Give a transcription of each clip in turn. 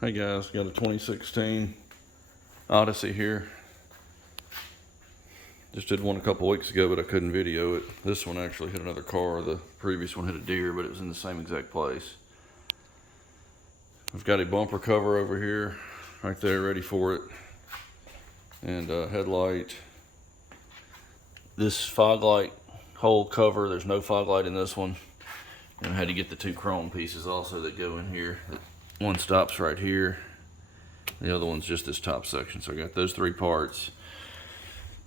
Hey guys, got a 2016 Odyssey here. Just did one a couple weeks ago, but I couldn't video it. This one actually hit another car. The previous one hit a deer, but it was in the same exact place. I've got a bumper cover over here, right there, ready for it. And a headlight. This fog light hole cover, there's no fog light in this one. And I had to get the two chrome pieces also that go in here. One stops right here. The other one's just this top section. So I got those three parts.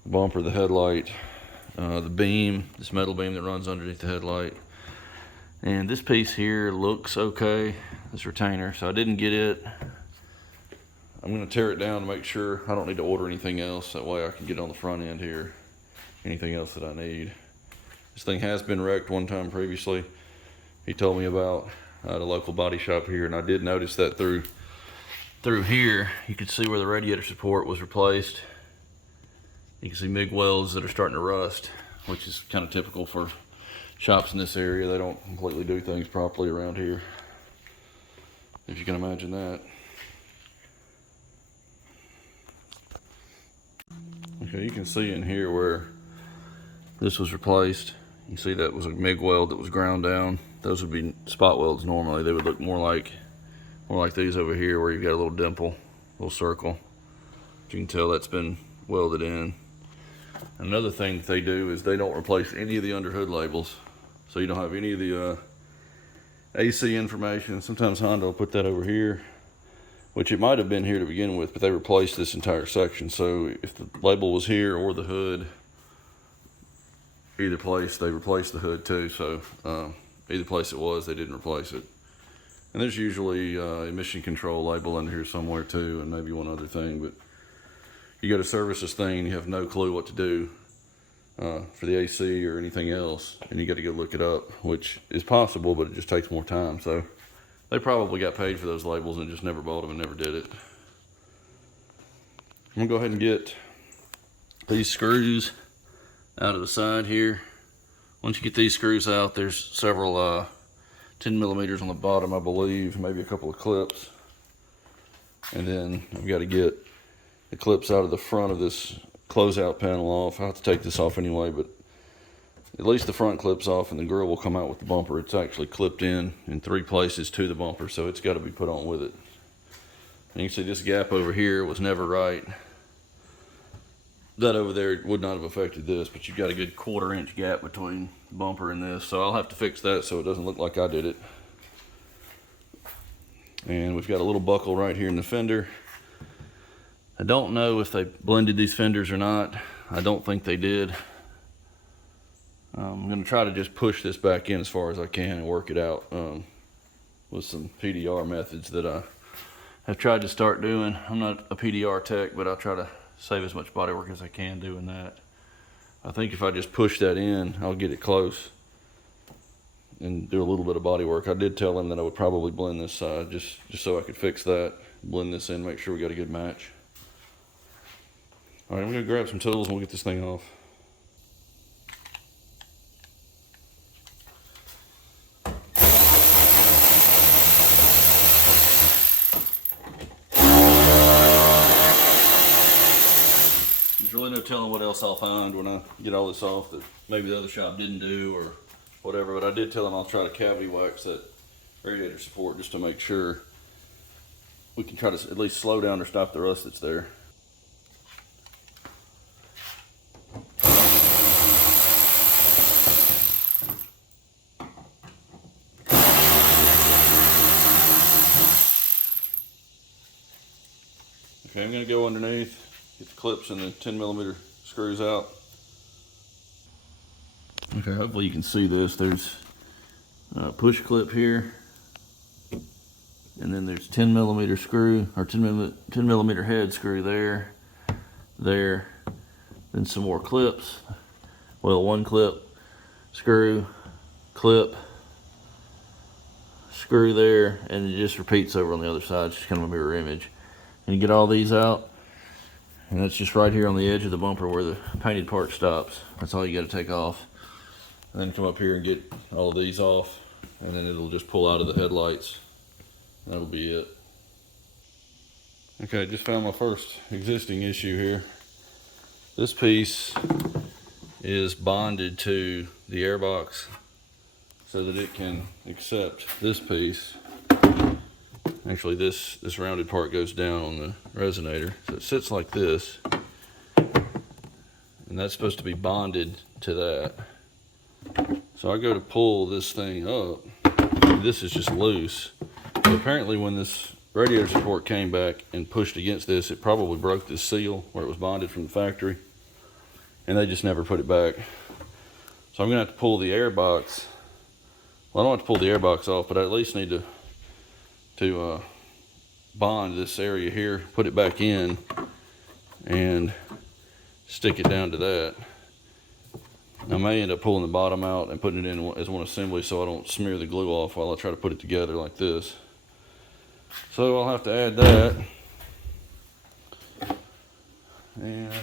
The bumper, the headlight, the beam, this metal beam that runs underneath the headlight. And this piece here looks okay, this retainer, so I didn't get it. I'm gonna tear it down to make sure I don't need to order anything else. That way I can get on the front end here, anything else that I need. This thing has been wrecked one time previously. He told me about at a local body shop here, and I did notice that through here, you could see where the radiator support was replaced. You can see MIG welds that are starting to rust, which is kind of typical for shops in this area. They don't completely do things properly around here, if you can imagine that. Okay, you can see in here where this was replaced. You see that was a MIG weld that was ground down. Those would be spot welds normally. They would look more like these over here, where you've got a little dimple, little circle. You can tell that's been welded in. Another thing that they do is they don't replace any of the underhood labels, so you don't have any of the AC information. Sometimes Honda will put that over here, which it might have been here to begin with, but they replaced this entire section. So if the label was here or the hood, either place they replaced the hood too. So either place it was, they didn't replace it. And there's usually emission control label under here somewhere too, and maybe one other thing. But you go to service this thing and you have no clue what to do for the AC or anything else, and you got to go look it up, which is possible, but it just takes more time. So they probably got paid for those labels and just never bought them and never did it. I'm gonna go ahead and get these screws out of the side here. Once you get these screws out, there's several 10 millimeters on the bottom, I believe, maybe a couple of clips. And then I've got to get the clips out of the front of this closeout panel off. I have to take this off anyway, but at least the front clips off, and the grill will come out with the bumper. It's actually clipped in 3 places to the bumper, so it's got to be put on with it. And you can see this gap over here was never right. That over there would not have affected this, but you've got a good 1/4 inch gap between the bumper and this, so I'll have to fix that so it doesn't look like I did it. And we've got a little buckle right here in the fender. I don't know if they blended these fenders or not. I don't think they did. I'm going to try to just push this back in as far as I can and work it out with some PDR methods that I have tried to start doing. I'm not a PDR tech, but I'll try to save as much body work as I can doing that. I think if I just push that in, I'll get it close and do a little bit of body work. I did tell them that I would probably blend this side just so I could fix that, blend this in, make sure we got a good match. All right, I'm gonna grab some tools and we'll get this thing off. There's really no telling what else I'll find when I get all this off that maybe the other shop didn't do or whatever, but I did tell them I'll try to cavity wax that radiator support just to make sure we can try to at least slow down or stop the rust that's there. Okay, I'm gonna go underneath, get the clips and the 10 millimeter screws out. Okay, hopefully you can see this. There's a push clip here, and then there's 10 millimeter screw, or 10 millimeter head screw there, then some more clips. Well, one clip, screw, clip, screw there, and it just repeats over on the other side. It's just kind of a mirror image. And you get all these out, and that's just right here on the edge of the bumper where the painted part stops. That's all you got to take off. And then come up here and get all of these off, and then it'll just pull out of the headlights. That'll be it. Okay, just found my first existing issue here. This piece is bonded to the airbox so that it can accept this piece. Actually, this rounded part goes down on the resonator, so it sits like this, and that's supposed to be bonded to that. So I go to pull this thing up, this is just loose. So apparently when this radiator support came back and pushed against this, it probably broke this seal where it was bonded from the factory, and they just never put it back. So I'm gonna have to pull the airbox. Well, I don't have to pull the airbox off, but I at least need to bond this area here, put it back in, and stick it down to that. I may end up pulling the bottom out and putting it in as one assembly so I don't smear the glue off while I try to put it together like this. So I'll have to add that. And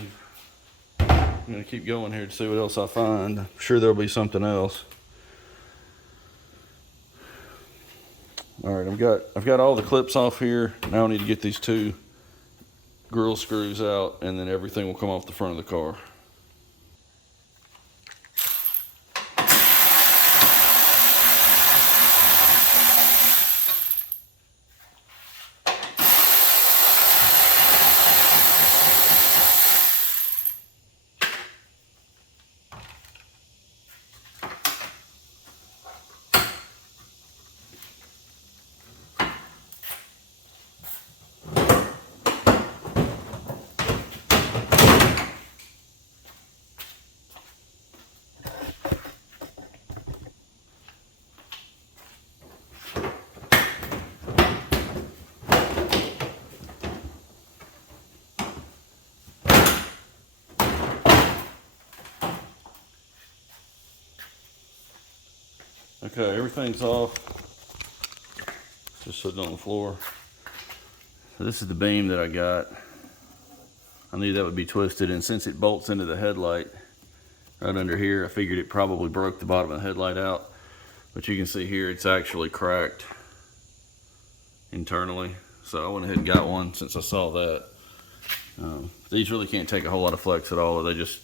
I'm gonna keep going here to see what else I find. I'm sure there'll be something else. All right, I've got all the clips off here. Now I need to get these two grill screws out, and then everything will come off the front of the car. Okay, everything's off. Just sitting on the floor. So this is the beam that I got. I knew that would be twisted, and since it bolts into the headlight right under here, I figured it probably broke the bottom of the headlight out. But you can see here it's actually cracked internally. So I went ahead and got one since I saw that. These really can't take a whole lot of flex at all, or they just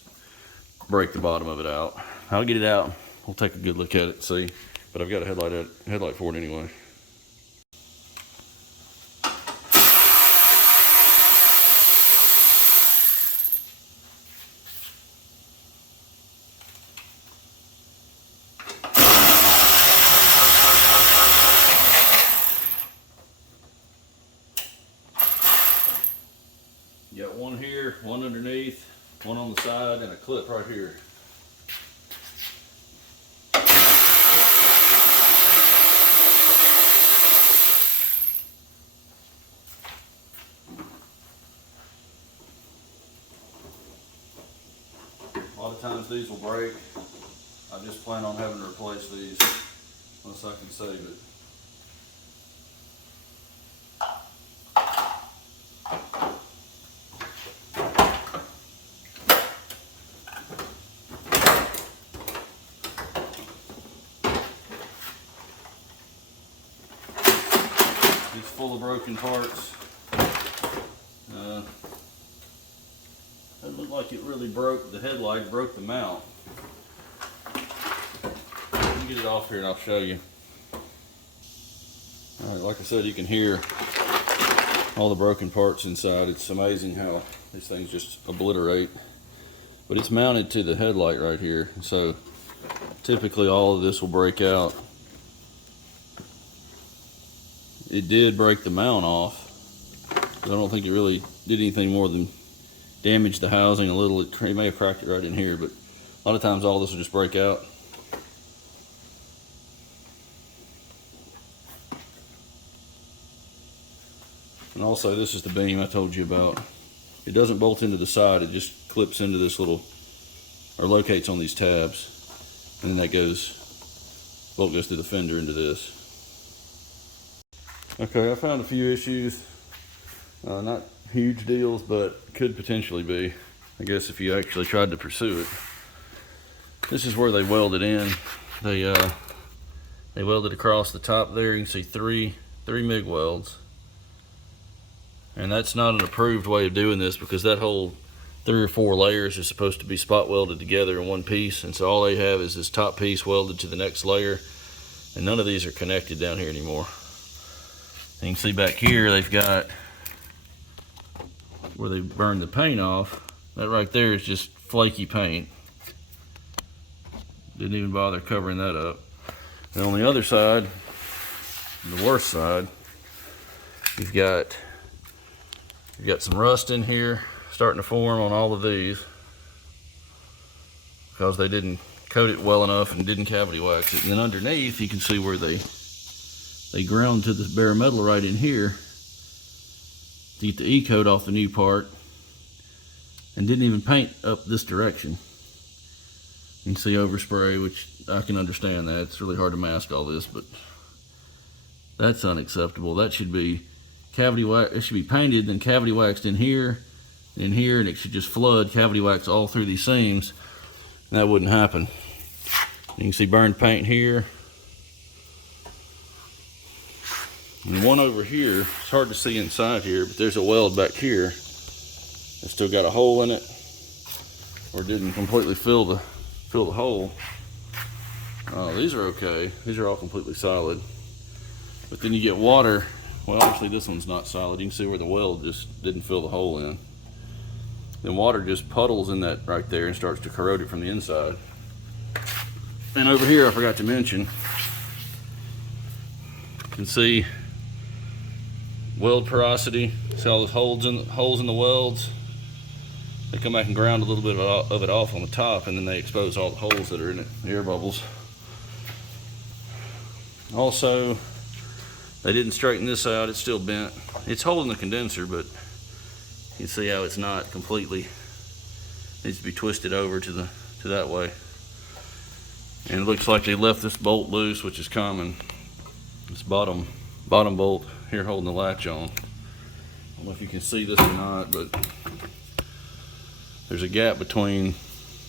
break the bottom of it out. I'll get it out. We'll take a good look at it, see. But I've got a headlight for it anyway. You got one here, one underneath, one on the side, and a clip right here. A lot of times these will break. I just plan on having to replace these unless I can save it. It's full of broken parts. Doesn't look like it really broke the headlight, broke the mount. Let me get it off here and I'll show you. Alright, like I said, you can hear all the broken parts inside. It's amazing how these things just obliterate. But it's mounted to the headlight right here, so typically all of this will break out. It did break the mount off, but I don't think it really did anything more than damage the housing a little. It may have cracked it right in here, but a lot of times all this will just break out. And also, this is the beam I told you about. It doesn't bolt into the side, it just clips into this little, or locates on these tabs, and then that bolt goes through the fender into this. Okay, I found a few issues. Not huge deals, but could potentially be, I guess, if you actually tried to pursue it. This is where they welded in. They welded across the top there. You can see three MIG welds. And that's not an approved way of doing this, because that whole 3 or 4 layers is supposed to be spot welded together in one piece, and so all they have is this top piece welded to the next layer, and none of these are connected down here anymore. And you can see back here they've got where they burned the paint off. That right there is just flaky paint. Didn't even bother covering that up. And on the other side, the worst side, you've got some rust in here starting to form on all of these because they didn't coat it well enough and didn't cavity wax it. And then underneath you can see where they ground to this bare metal right in here to get the E-coat off the new part, and didn't even paint up this direction. You can see overspray, which I can understand that. It's really hard to mask all this, but that's unacceptable. That should be cavity wax. It should be painted, then cavity waxed in here, and it should just flood cavity wax all through these seams, and that wouldn't happen. You can see burned paint here. And one over here, it's hard to see inside here, but there's a weld back here. It's still got a hole in it, or didn't completely fill the hole. These are okay. These are all completely solid. But then you get water. Well, actually this one's not solid. You can see where the weld just didn't fill the hole in. Then water just puddles in that right there and starts to corrode it from the inside. And over here, I forgot to mention, you can see weld porosity. See all those holes in the welds? They come back and ground a little bit of it off on the top, and then they expose all the holes that are in it, the air bubbles. Also, they didn't straighten this out. It's still bent. It's holding the condenser, but you can see how it's not completely. Needs to be twisted over to that way. And it looks like they left this bolt loose, which is common. This bottom bolt here holding the latch on. I don't know if you can see this or not, but there's a gap between.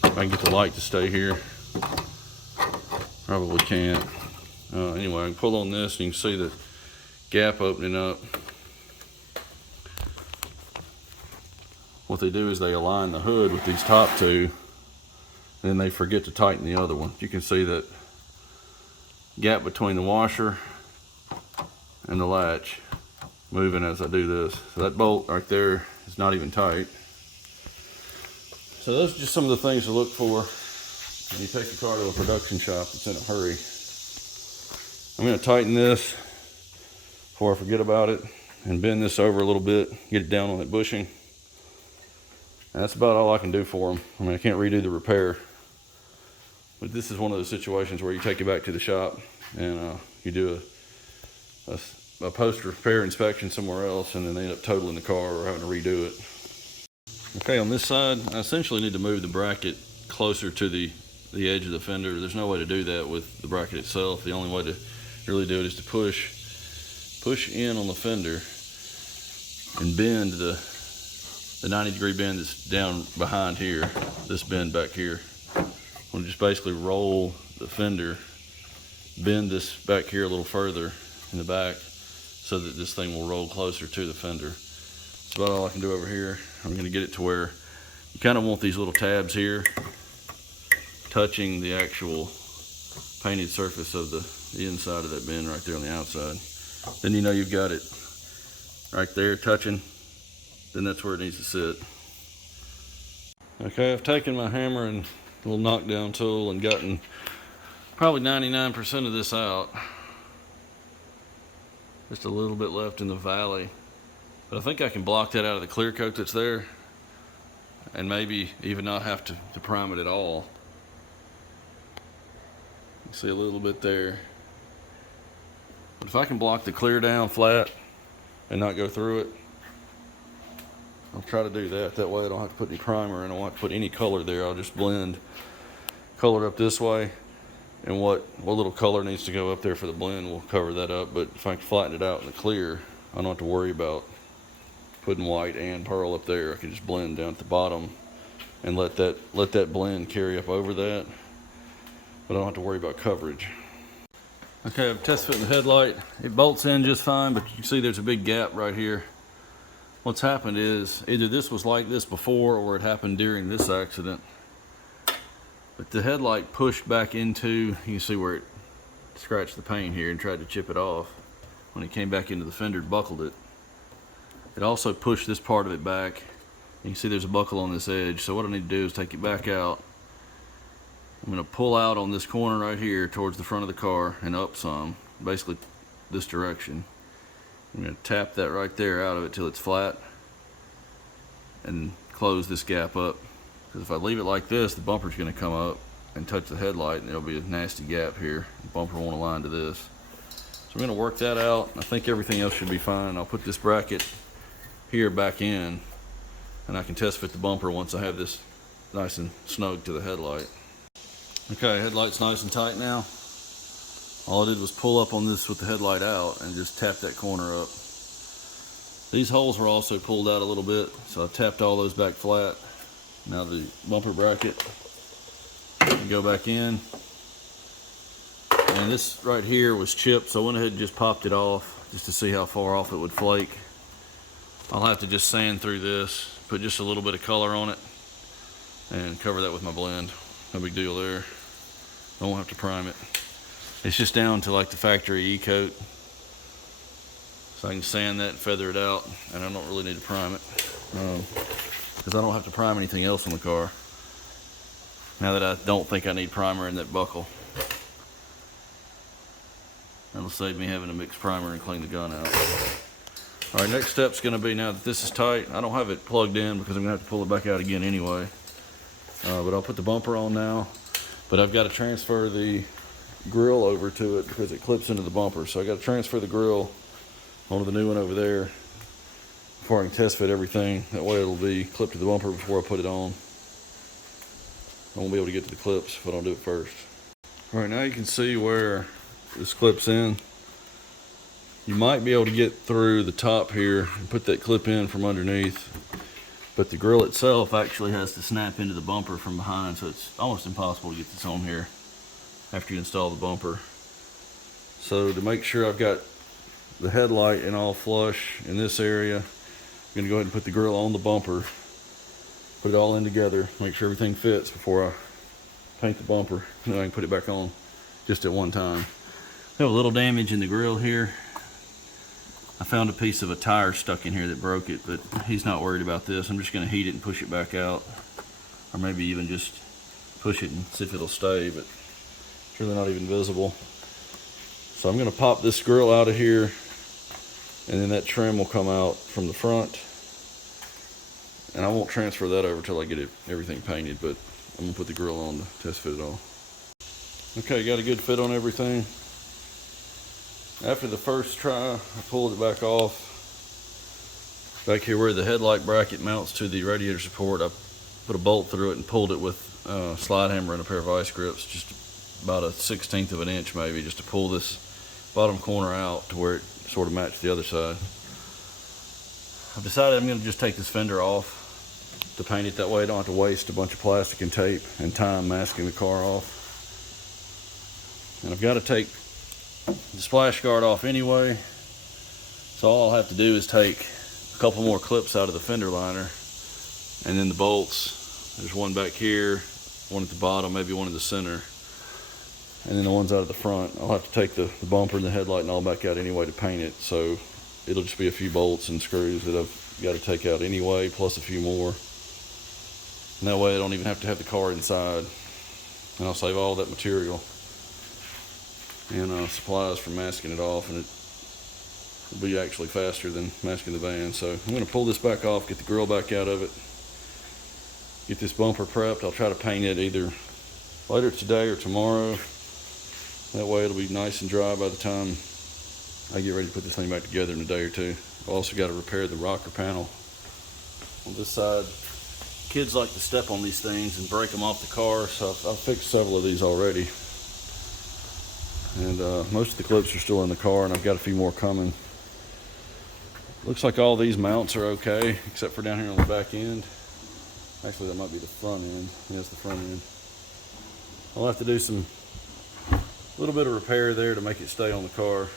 If I can get the light to stay here, probably can't. Anyway, I can pull on this and you can see the gap opening up. What they do is they align the hood with these top two, and then they forget to tighten the other one. You can see that gap between the washer and the latch moving as I do this. So that bolt right there is not even tight. So those are just some of the things to look for when you take your car to a production shop that's in a hurry. I'm going to tighten this before I forget about it, and bend this over a little bit, get it down on that bushing. And that's about all I can do for them. I mean, I can't redo the repair, but this is one of those situations where you take it back to the shop and you do a post-repair inspection somewhere else, and then they end up totaling the car or having to redo it. Okay, on this side, I essentially need to move the bracket closer to the edge of the fender. There's no way to do that with the bracket itself. The only way to really do it is to push in on the fender and bend the 90-degree bend that's down behind here, this bend back here. We'll just basically roll the fender, bend this back here a little further in the back so that this thing will roll closer to the fender. That's about all I can do over here. I'm going to get it to where you kind of want these little tabs here touching the actual painted surface of the inside of that bend right there on the outside. Then you know you've got it right there touching. Then that's where it needs to sit. Okay, I've taken my hammer and little knockdown tool and gotten probably 99% of this out. Just a little bit left in the valley. But I think I can block that out of the clear coat that's there, and maybe even not have to prime it at all. You see a little bit there. But if I can block the clear down flat and not go through it, I'll try to do that. That way I don't have to put any primer and I don't have to put any color there. I'll just blend color up this way, and what little color needs to go up there for the blend will cover that up. But if I can flatten it out in the clear, I don't have to worry about putting white and pearl up there. I can just blend down at the bottom and let that blend carry up over that, but I don't have to worry about coverage. Okay, I've test fitting the headlight. It bolts in just fine, but you can see there's a big gap right here What's happened is either this was like this before or it happened during this accident. But the headlight pushed back into, you can see where it scratched the paint here and tried to chip it off. When it came back into the fender, it buckled it. It also pushed this part of it back. You can see there's a buckle on this edge. So what I need to do is take it back out. I'm going to pull out on this corner right here towards the front of the car and up some, basically this direction. I'm going to tap that right there out of it till it's flat and close this gap up. Because if I leave it like this, the bumper's going to come up and touch the headlight and there'll be a nasty gap here. The bumper won't align to this. So I'm going to work that out. I think everything else should be fine. I'll put this bracket here back in and I can test fit the bumper once I have this nice and snug to the headlight. Okay, headlight's nice and tight now. All I did was pull up on this with the headlight out and just tap that corner up. These holes were also pulled out a little bit, so I tapped all those back flat. Now the bumper bracket can go back in. And this right here was chipped, so I went ahead and just popped it off just to see how far off it would flake. I'll have to just sand through this, put just a little bit of color on it, and cover that with my blend. No big deal there. I won't have to prime it. It's just down to like the factory E-coat. So I can sand that and feather it out, and I don't really need to prime it. Because I don't have to prime anything else on the car. Now that I don't think I need primer in that buckle. That'll save me having to mix primer and clean the gun out. Alright, next step's going to be, now that this is tight, I don't have it plugged in because I'm going to have to pull it back out again anyway. But I'll put the bumper on now. But I've got to transfer the grill over to it because it clips into the bumper. So I got to transfer the grill onto the new one over there before I can test fit everything. That way it'll be clipped to the bumper before I put it on. I won't be able to get to the clips if I don't do it first. Alright, now you can see where this clips in. You might be able to get through the top here and put that clip in from underneath. But the grill itself actually has to snap into the bumper from behind, so it's almost impossible to get this on here after you install the bumper. So to make sure I've got the headlight and all flush in this area, I'm going to go ahead and put the grill on the bumper, put it all in together, make sure everything fits before I paint the bumper, and then I can put it back on just at one time. I have a little damage in the grill here. I found a piece of a tire stuck in here that broke it, but he's not worried about this. I'm just going to heat it and push it back out, or maybe even just push it and see if it'll stay, but it's really not even visible. So I'm going to pop this grill out of here, and then that trim will come out from the front, and I won't transfer that over till I get everything painted, but I'm going to put the grill on to test fit it all. Okay, got a good fit on everything. After the first try, I pulled it back off. Back here where the headlight bracket mounts to the radiator support, I put a bolt through it and pulled it with a slide hammer and a pair of vice grips, just about a 1/16 of an inch maybe, just to pull this bottom corner out to where it sort of matched the other side. I've decided I'm going to just take this fender off to paint it. That way I don't have to waste a bunch of plastic and tape and time masking the car off. And I've got to take the splash guard off anyway, so all I'll have to do is take a couple more clips out of the fender liner, and then the bolts. There's one back here, one at the bottom, maybe one in the center, and then the ones out of the front. I'll have to take the bumper and the headlight and all back out anyway to paint it, so it'll just be a few bolts and screws that I've got to take out anyway, plus a few more. And that way I don't even have to have the car inside, and I'll save all that material and supplies for masking it off, and it'll be actually faster than masking the van. So I'm going to pull this back off, get the grill back out of it, get this bumper prepped. I'll try to paint it either later today or tomorrow. That way it'll be nice and dry by the time I get ready to put this thing back together in a day or two. I've also got to repair the rocker panel on this side. Kids like to step on these things and break them off the car, so I've fixed several of these already. And most of the clips are still in the car, and I've got a few more coming. Looks like all these mounts are okay, except for down here on the back end. Actually, that might be the front end. Yes, the front end. I'll have to do a little bit of repair there to make it stay on the car.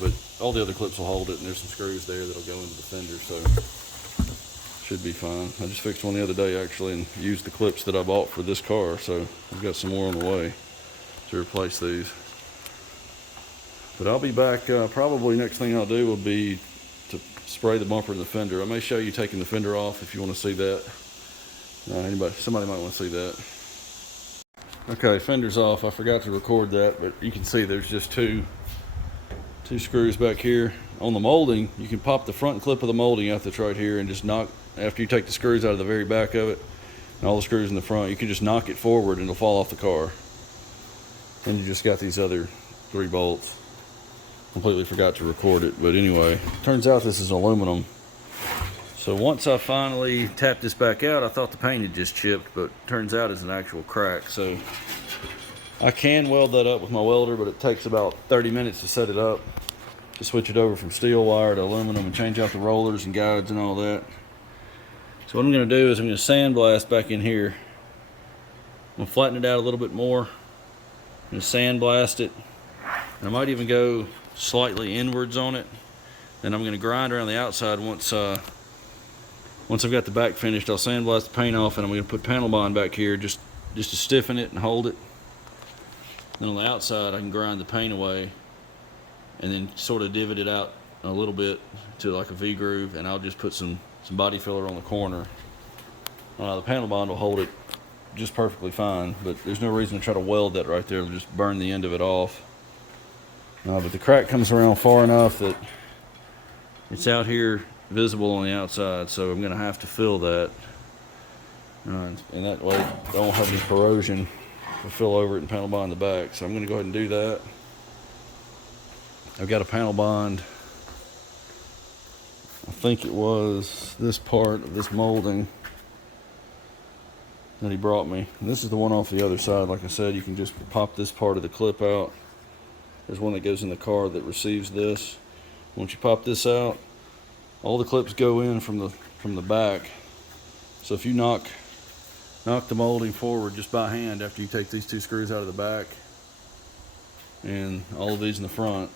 But all the other clips will hold it, and there's some screws there that'll go into the fender, so should be fine. I just fixed one the other day actually and used the clips that I bought for this car, so I've got some more on the way to replace these. But I'll be back, probably next thing I'll do will be to spray the bumper and the fender. I may show you taking the fender off if you want to see that. Somebody might want to see that. Okay, fender's off. I forgot to record that, but you can see there's just two screws back here. On the molding, you can pop the front clip of the molding out that's right here and just knock, after you take the screws out of the very back of it, and all the screws in the front, you can just knock it forward and it'll fall off the car. And you just got these other 3 bolts. Completely forgot to record it, but anyway, turns out this is aluminum. So once I finally tapped this back out, I thought the paint had just chipped, but turns out it's an actual crack. So I can weld that up with my welder, but it takes about 30 minutes to set it up, to switch it over from steel wire to aluminum and change out the rollers and guides and all that. So what I'm going to do is I'm going to sandblast back in here. I'm going to flatten it out a little bit more. I'm going to sandblast it, and I might even go slightly inwards on it. Then I'm going to grind around the outside once I've got the back finished. I'll sandblast the paint off, and I'm going to put panel bond back here just to stiffen it and hold it. Then on the outside I can grind the paint away and then sort of divot it out a little bit to like a V groove, and I'll just put some body filler on the corner. The panel bond will hold it just perfectly fine, but there's no reason to try to weld that right there. It'll just burn the end of it off. But the crack comes around far enough that it's out here visible on the outside, so I'm going to have to fill that, and that way I don't have any corrosion to fill over it and panel bond the back. So I'm going to go ahead and do that. I've got a panel bond, I think it was this part of this molding that he brought me. And this is the one off the other side. Like I said, you can just pop this part of the clip out. There's one that goes in the car that receives this. Once you pop this out, all the clips go in from the back. So if you knock the molding forward just by hand after you take these 2 screws out of the back and all of these in the front,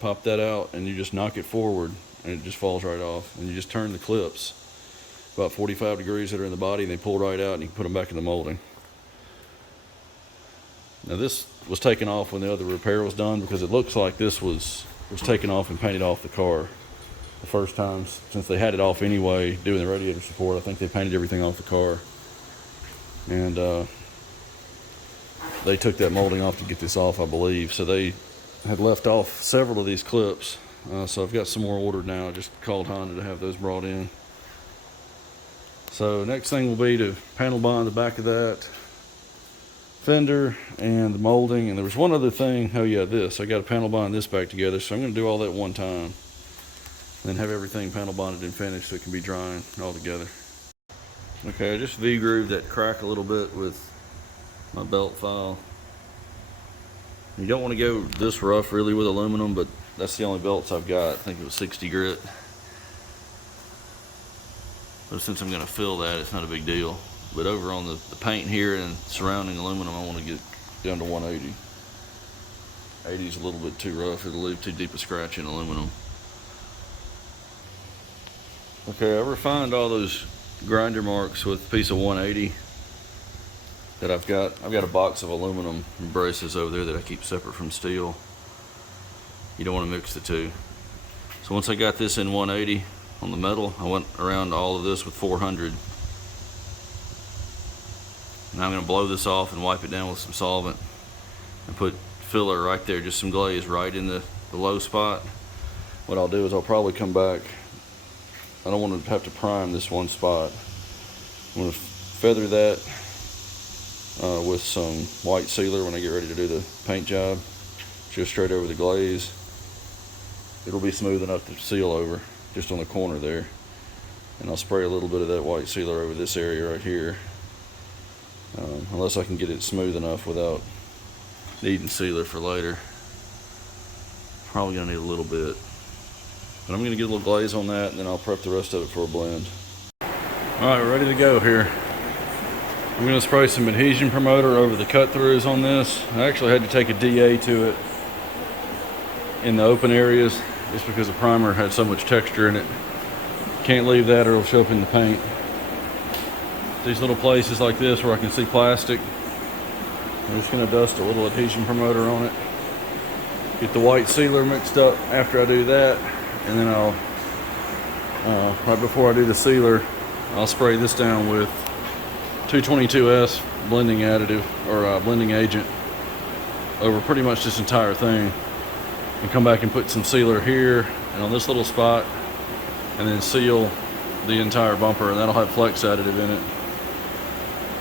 pop that out and you just knock it forward and it just falls right off. And you just turn the clips about 45 degrees that are in the body, and they pull right out, and you can put them back in the molding. Now this was taken off when the other repair was done, because it looks like this was taken off and painted off the car the first time, since they had it off anyway doing the radiator support. I think they painted everything off the car, and they took that molding off to get this off, I believe. So they had left off several of these clips, so I've got some more ordered now. I just called Honda to have those brought in. So next thing will be to panel bond the back of that fender and the molding. And there was one other thing. Oh yeah, I got to panel bond this back together, so I'm going to do all that one time, then have everything panel bonded and finished so it can be drying all together. Okay, I just V-grooved that crack a little bit with my belt file. You don't want to go this rough really with aluminum, but that's the only belts I've got. I think it was 60 grit. But since I'm going to fill that, it's not a big deal. But over on the paint here and surrounding aluminum, I want to get down to 180. 80 is a little bit too rough. It'll leave too deep a scratch in aluminum. Okay, I refined all those grinder marks with a piece of 180 that I've got a box of aluminum braces over there that I keep separate from steel. You don't want to mix the two. So once I got this in 180 on the metal, I went around all of this with 400. Now I'm going to blow this off and wipe it down with some solvent and put filler right there, just some glaze right in the low spot. What I'll do is I'll probably come back. I don't want to have to prime this one spot. I'm going to feather that with some white sealer when I get ready to do the paint job, just straight over the glaze. It'll be smooth enough to seal over just on the corner there. And I'll spray a little bit of that white sealer over this area right here, unless I can get it smooth enough without needing sealer for later. Probably gonna need a little bit, but I'm gonna get a little glaze on that, and then I'll prep the rest of it for a blend. All right, we're ready to go here. I'm gonna spray some Adhesion Promoter over the cut throughs on this. I actually had to take a DA to it in the open areas, just because the primer had so much texture in it. Can't leave that or it'll show up in the paint. These little places like this where I can see plastic, I'm just going to dust a little adhesion promoter on it. Get the white sealer mixed up after I do that, and then I'll, right before I do the sealer, I'll spray this down with 222S blending additive, or blending agent, over pretty much this entire thing, and come back and put some sealer here and on this little spot, and then seal the entire bumper, and that'll have flex additive in it.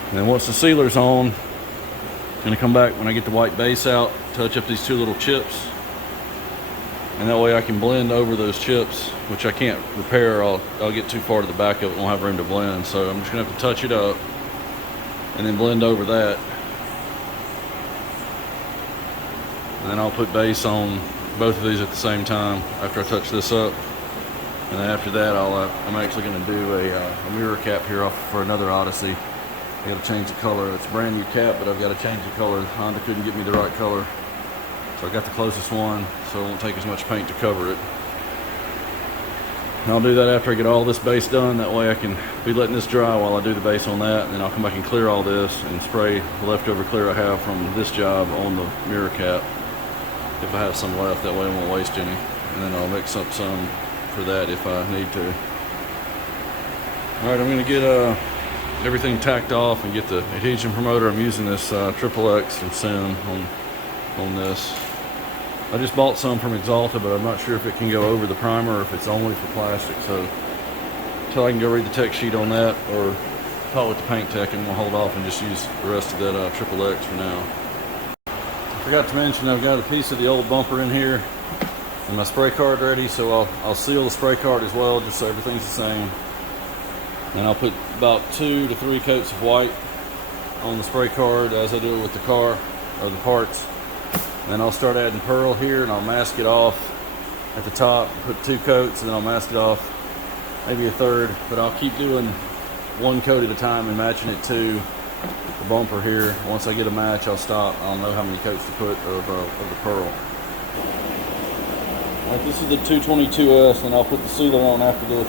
And then once the sealer's on, I'm gonna come back when I get the white base out, touch up these two little chips, and that way I can blend over those chips, which I can't repair. I'll get too far to the back of it and won't have room to blend. So I'm just gonna have to touch it up and then blend over that. And then I'll put base on both of these at the same time after I touch this up. And then after that, I'm actually gonna do a mirror cap here for another Odyssey. I gotta change the color. It's a brand new cap, but I've gotta change the color. Honda couldn't get me the right color. So I got the closest one, so it won't take as much paint to cover it. And I'll do that after I get all this base done. That way I can be letting this dry while I do the base on that. And then I'll come back and clear all this and spray the leftover clear I have from this job on the mirror cap, if I have some left. That way I won't waste any. And then I'll mix up some for that if I need to. Alright, I'm gonna get everything tacked off and get the adhesion promoter. I'm using this XXX from Sim on this. I just bought some from Exalta, but I'm not sure if it can go over the primer or if it's only for plastic. So until I can go read the tech sheet on that or talk with the paint tech, I'm gonna hold off and just use the rest of that XXX for now. I forgot to mention I've got a piece of the old bumper in here and my spray card ready, so I'll seal the spray card as well, just so everything's the same. And I'll put about 2 to 3 coats of white on the spray card as I do it with the car or the parts. Then I'll start adding pearl here, and I'll mask it off at the top, put 2 coats, and then I'll mask it off maybe a third, but I'll keep doing 1 coat at a time and matching it to the bumper here. Once I get a match, I'll stop. I'll know how many coats to put of the pearl. Like, this is the 222S, and I'll put the sealer on after this.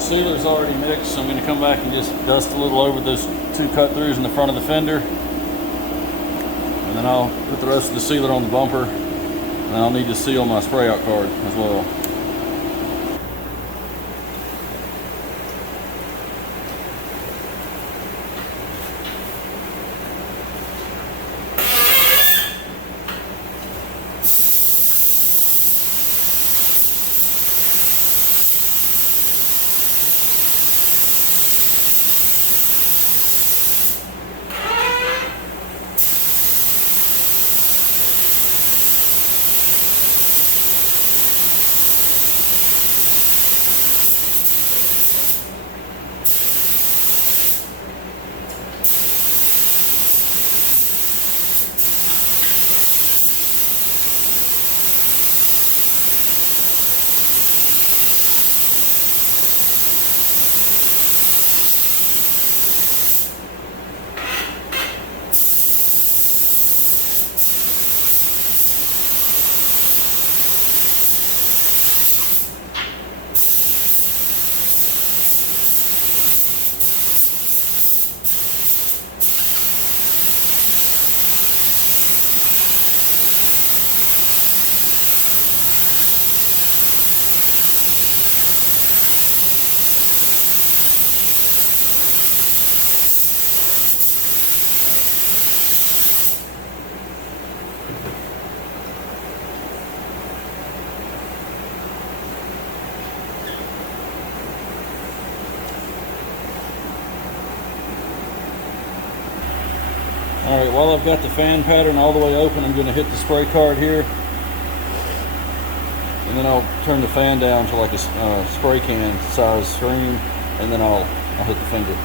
Sealer's already mixed, so I'm going to come back and just dust a little over those 2 cut throughs in the front of the fender, and then I'll put the rest of the sealer on the bumper, and I'll need to seal my spray out card as well. Alright, while I've got the fan pattern all the way open, I'm going to hit the spray card here. And then I'll turn the fan down to like a spray can size stream. And then I'll hit the finger.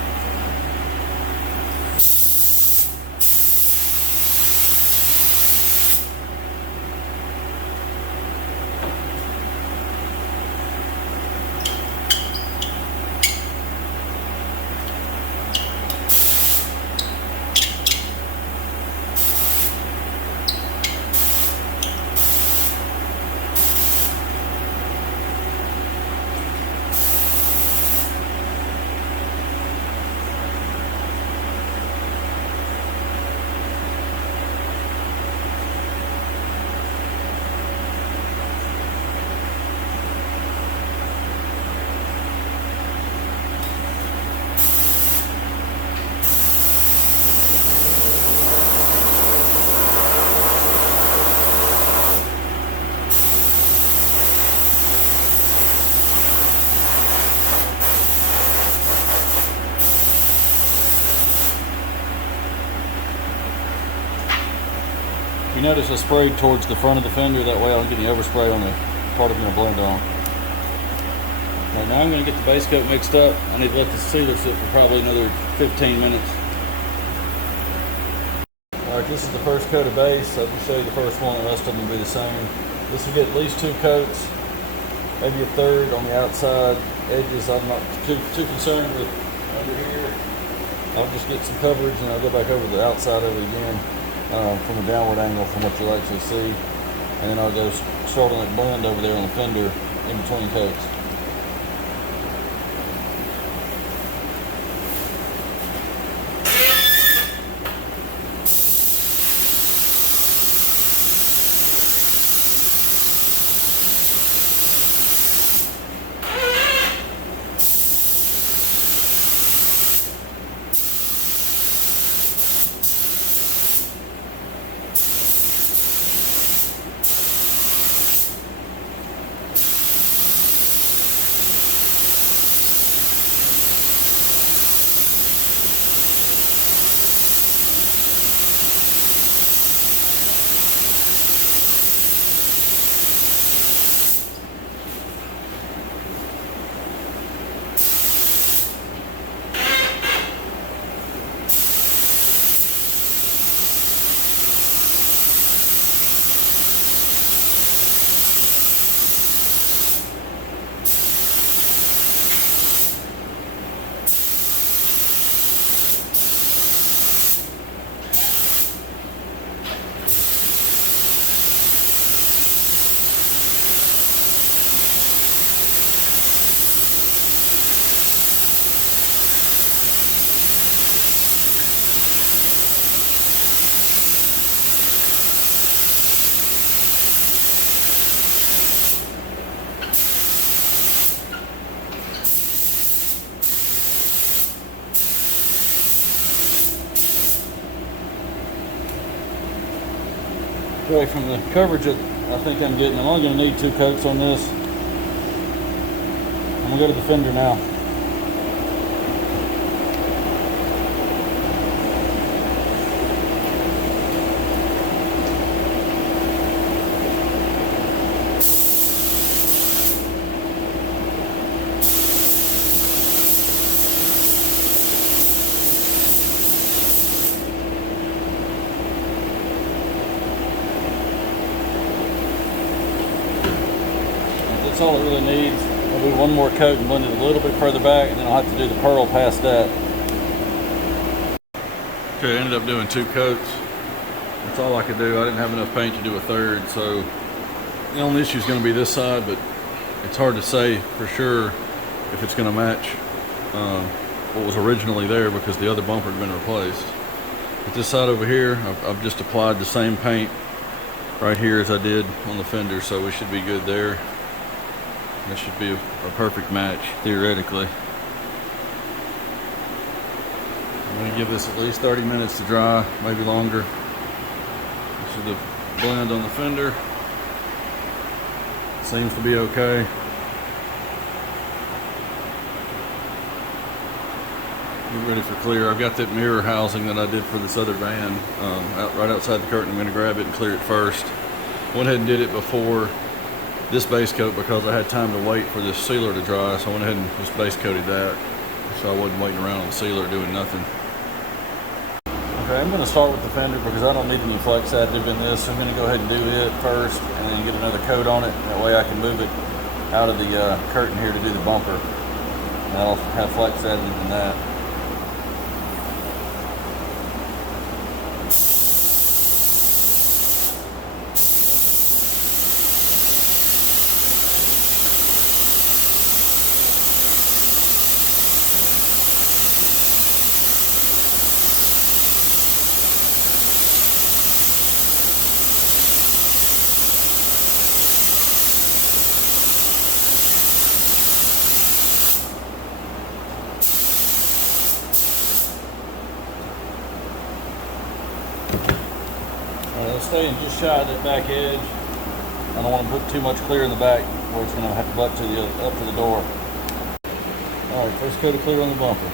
You notice I sprayed towards the front of the fender, that way I don't get any overspray on the part I'm going to blend on. Right now I'm going to get the base coat mixed up. I need to let the sealer sit for probably another 15 minutes. Alright, this is the first coat of base. I'll just show you the first one, the rest of them will be the same. This will get at least 2 coats, maybe a third on the outside edges. I'm not too concerned with under here. I'll just get some coverage and I'll go back over the outside of it again. From a downward angle from what you'll actually see, and then I'll go Starlight blend over there on the fender in between coats. Okay, from the coverage that I think I'm getting, I'm only going to need 2 coats on this. I'm going to go to the fender now. That's all it really needs. I'll do one more coat and blend it a little bit further back, and then I'll have to do the pearl past that. Okay, I ended up doing 2 coats. That's all I could do. I didn't have enough paint to do a third, so the only issue is going to be this side, but it's hard to say for sure if it's going to match what was originally there because the other bumper had been replaced. But this side over here, I've just applied the same paint right here as I did on the fender, so we should be good there. That should be a perfect match, theoretically. I'm going to give this at least 30 minutes to dry, maybe longer. This is the blend on the fender. Seems to be okay. get ready for clear. I've got that mirror housing that I did for this other van right outside the curtain. I'm going to grab it and clear it first. Went ahead and did it before this base coat because I had time to wait for this sealer to dry, so I went ahead and just base coated that, so I wasn't waiting around on the sealer doing nothing. Okay, I'm going to start with the fender because I don't need any flex additive in this. I'm going to go ahead and do it first and then get another coat on it. That way I can move it out of the curtain here to do the bumper. And I'll have flex additive in that. Staying just shy of that back edge. I don't want to put too much clear in the back where it's going to have to butt to the up to the door. All right, first coat of clear on the bumper.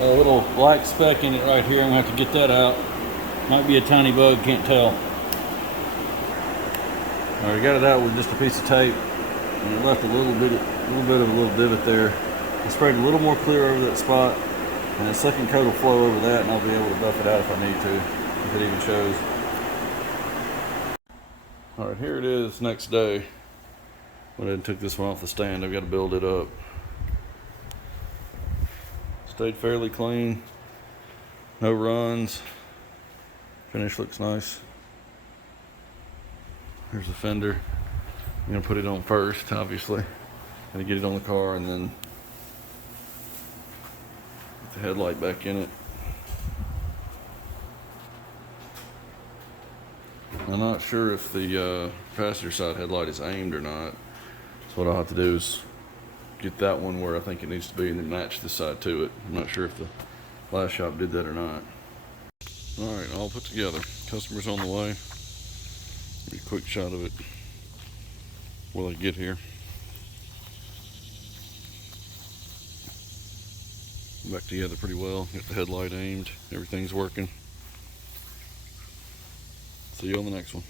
A little black speck in it right here. I'm gonna have to get that out. Might be a tiny bug, can't tell. All right, got it out with just a piece of tape, and it left a little bit of a little divot there. I sprayed a little more clear over that spot, and the second coat will flow over that, and I'll be able to buff it out if I need to, if it even shows. All right, here it is next day. Went ahead and took this one off the stand. I've got to build it up. Stayed fairly clean, no runs. Finish looks nice. Here's the fender. I'm gonna put it on first, obviously. Gonna get it on the car and then put the headlight back in it. I'm not sure if the passenger side headlight is aimed or not. So what I'll have to do is get that one where I think it needs to be and then match this side to it. I'm not sure if the last shop did that or not. All right, all put together. Customer's on the way. Give you a quick shot of it while they get here. Back together pretty well. Got the headlight aimed. Everything's working. See you on the next one.